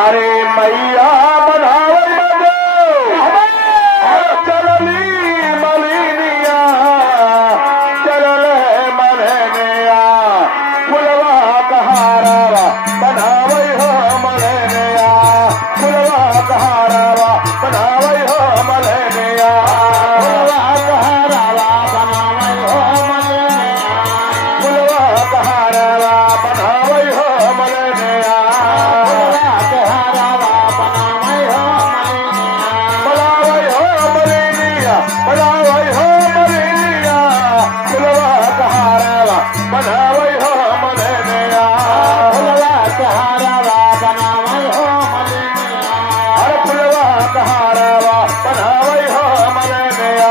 अरे मैया बनावल चलली मलिनिया चलल मलनिया फुलवा कहारवा बनावई हो मलनिया फुलवा कहारवा बनावई हो मलनिया फुलवा कहारवा बनावई हो मलनिया फुलवा कहारवा बनावई हो मलनिया बनावई हो मलनिया फुलवा कहारवा बनावई हो मलनिया फुलवा कहारवा बनावई हो मलनिया अरे फुलवा कहारवा बनावई हो मलनिया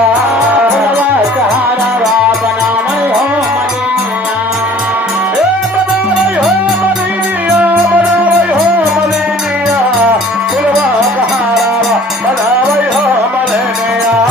फुलवा कहारवा बनावई हो मलनिया ए बनावई हो मलनिया बनावई हो मलनिया फुलवा कहारवा बनावई हो मलनिया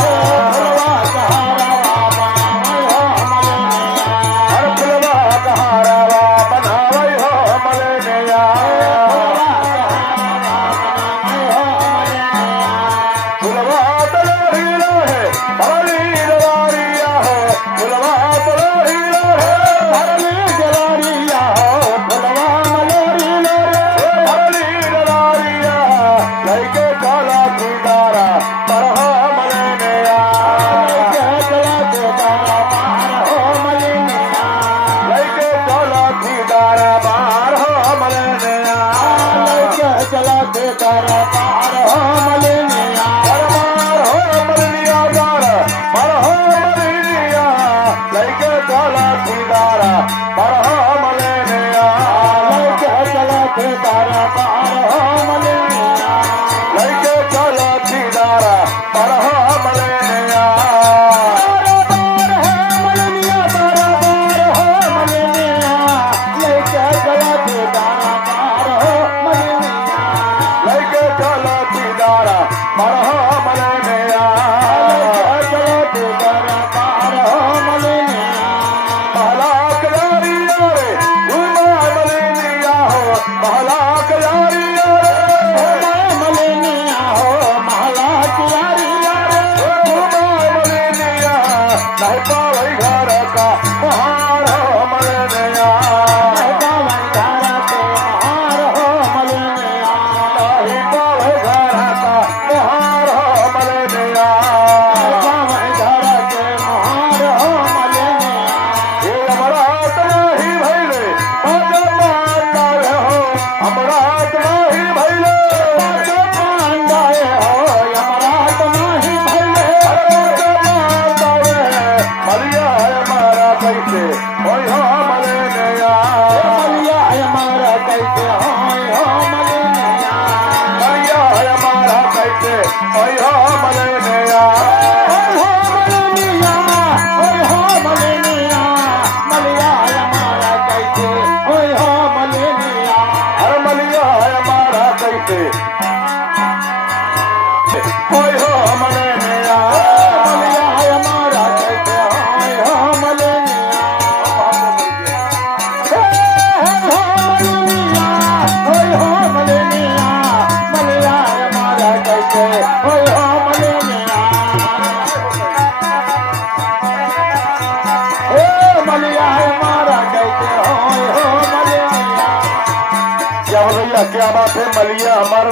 क्या बात है मलिया अमर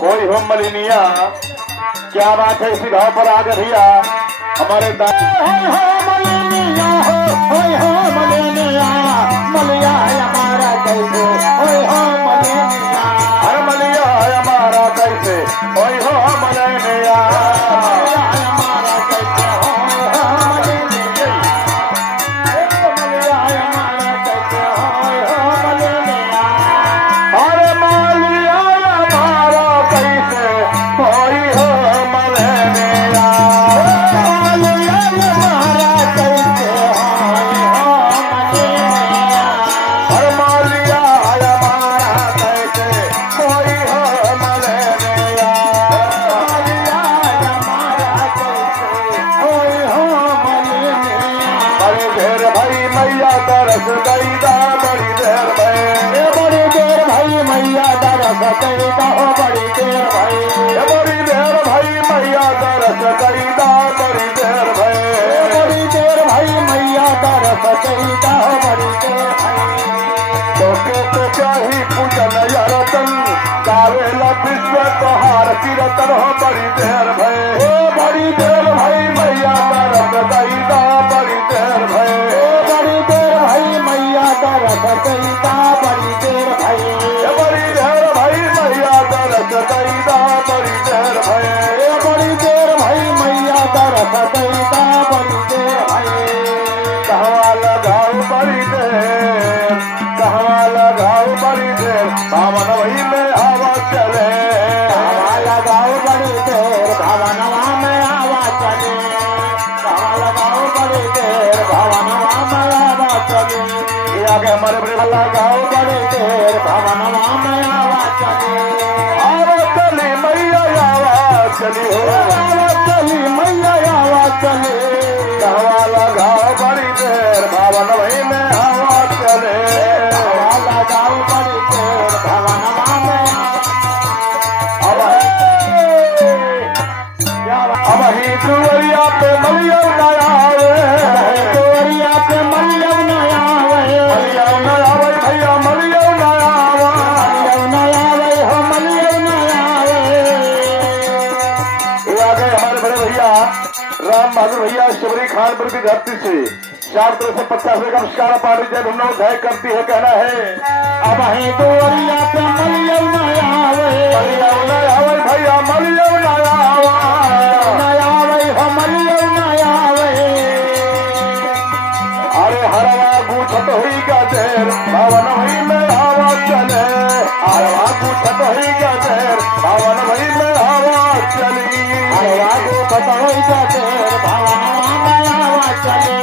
होई हो मलिनिया क्या बात है इसी भाव पर आगे भैया हमारे मलिनिया हो मलिनिया मलिया हमारा कैसे होई हो मलिनिया हर मलिया हमारा कैसे होई हो मलिनिया हमारा कैसे होई हो मलिनिया मलिया हमारा कैसे होई हो मलिनिया अरे मलिया हमारा कैसे होई हो मलिनिया मलिया हमारा कैसे विश्व तोहार कीर्तन हो बड़ी देर भय बड़ी देर भई मैया तरफ दैदा बड़ी देर भय बड़ी देर भाई मैया तरस दैदा बड़ी देर भाई बड़ी देर भई मैया तरफ दैदा बड़ी देर भय बड़ी देर भाई मैया तरस दैदा बड़ी देर भाई कहवा लगाओ बड़ी देर कहवा लगाओ बड़ी देर बावन वही में हवा चले हवा लगाओ बड़ी देर भवनवा में आवा चले हवा लगाओ बड़ी देर भवनवा में आवा चले ये आगे हमारे बड़े लगाओ बड़ी देर भवनवा में आवा चले आवा चली मैया आवा चली हो आवा चली मैया आवा चले कहवा लगाओ बड़ी देर बावन वही में हवा चले हवा लगाओ बड़ी देर भवनवा में अब ही दुवरिया पे मलिया नया गोरिया पे मल्लव न आवे मलिया नया भैया मलिया नया मल्लव न आवे हो मल्लव न आवे ये आ गए हमारे बड़े भैया राम बहादुर भैया शिवरी खानपुर की धरती से चार तरफ से 50 का नमस्कार पार्टी जय भुमना उदय करती है कहना है अब है गोरिया पे मल्लव न आवे मलिया नया भैया मलिया नया न आवे हो मल्लव न आवे अरे हरवा गूंजत हुई गजेर बावन वही में हवा चले हरवा गूंजत हुई गजेर बावन वही में हवा चली अरे वागो कतोई जाते भवनवा में आवा चले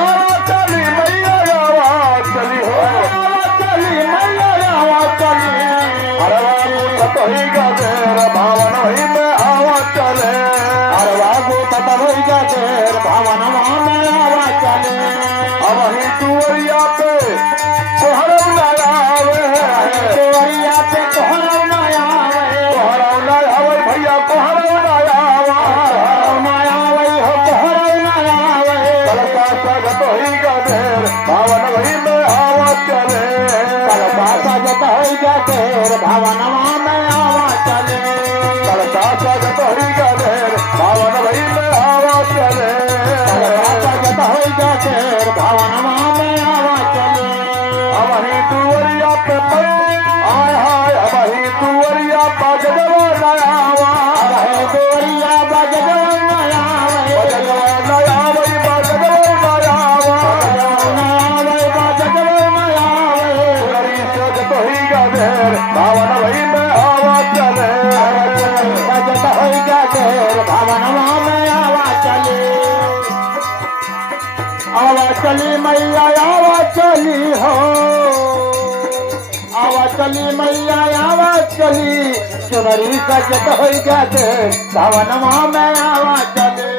आवा चली मैया आवा चली हो आवा चली मैया आवा चली हरवा गूंजत हुई गजेर बावन वही में हवा चले अरे वागो कतोई जाते भवनवा में आवा चले अब ही दुवरिया पे कोहरम लगावे गोरिया पे कोहरव न आवे कोहरम लगावे भैया कोहरम लगावा न आवे हो कोहरव न आवे कलका स्वागत ही गजेर बावन वही में हवा चले कलका सजत होई जाते भवनवा में आवा चले कलका स्वागत ही गजेर बावन वही में हवा चले कलका सजत होई जाते भवनवा में आवा चले अब ही दुवरिया पे आय हाय अब ही दुवरिया बजवा नयावा है गोरिया बजदव न आवे बजवा नयावा बजवा नयावा न आवे बजदव न आवे सुनरी सोजत ही गजेर बावन वही में हवा चले सजत होई जाते भवनवा में आवा चले आवा चली मैया आवा चली हो आवा चली मैया आवा चली चुनरी सजत होई जाते भवनवा में आवा चले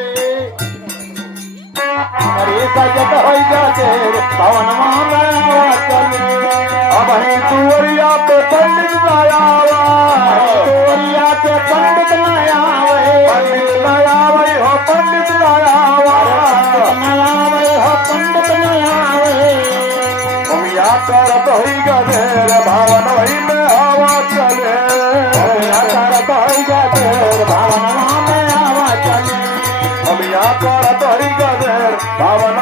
चुनरी सजत होई जाते भवनवा में आवा चले अब ही दुवरिया पे पंडित नयावा गोरिया पे पंडित न आवे पंडित नयावा हो पंडित नयावा न आवे हो पंडित न आवे भैया करत ही गजेर भावन वही में हवा चले करत होई जाते भवनवा में आवा चले भैया करत ही गजेर भावन